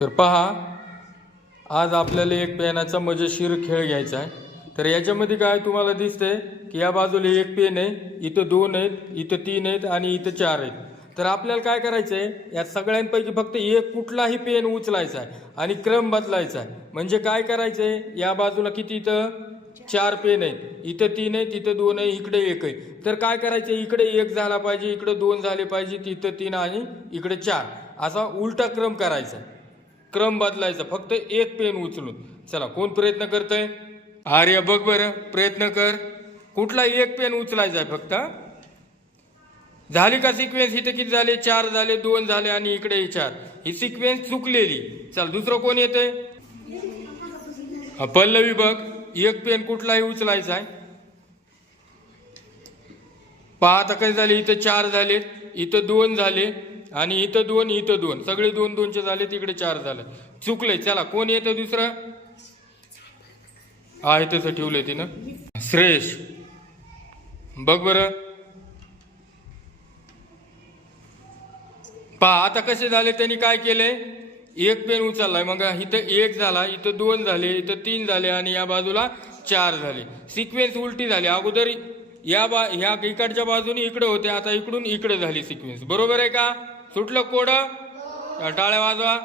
तर पहा, आज आपल्याला एक पेनाचा मजेशीर खेळ घ्यायचा आहे। तर याच्यामध्ये काय तुम्हाला दिसतंय की या बाजूला एक पेन आहे, इथं दोन आहेत, इथं तीन आहेत आणि इथं चार आहेत। तर आपल्याला काय करायचंय, या सगळ्यांपैकी फक्त एक कुठलाही पेन उचलायचा आहे आणि क्रम बदलायचा आहे। म्हणजे काय करायचंय, या बाजूला किती इथं चार पेन आहेत, इथं तीन आहेत, इथं दोन आहे, इकडे एक आहे। तर काय करायचं, इकडे एक झाला पाहिजे, इकडे दोन झाले पाहिजे, इथं तीन आणि इकडे चार, असा उलटा क्रम करायचा, क्रम बदलायचा फक्त एक पेन उचलून। चला, कोण प्रयत्न करतंय? आर्य बघ बरं, प्रयत्न कर, कुठला एक पेन उचलायचा आहे फक्त। झाली का सिक्वेन्स? इथे किती झाले? चार झाले, दोन झाले आणि इकडे चार, ही सिक्वेन्स चुकलेली। चल, दुसरं कोण येते? पल्लवी बघ, एक पेन कुठलाही उचलायचा आहे। पहा आता काय झाले, इथं चार झाले, इथं दोन झाले आणि इथं दोन, इथं दोन, सगळे दोन दोनचे झाले, तिकडे चार झाले, चुकले। चला, कोण येतं दुसरं? आहे तसं ठेवलंय तिनं, श्रेयश बघ बरं। पहा आता कसे झाले, त्यांनी काय केलंय, एक पेन उचललाय, मग इथं एक झाला, इथं दोन झाले, इथं तीन झाले आणि या बाजूला चार झाले। सिक्वेन्स उलटी झाली, अगोदर ह्या इकडच्या बाजूने इकडे होते, आता इकडून इकडे झाली सिक्वेन्स। बरोबर आहे का? सुटलं कोड? टाळ्या वाजवा।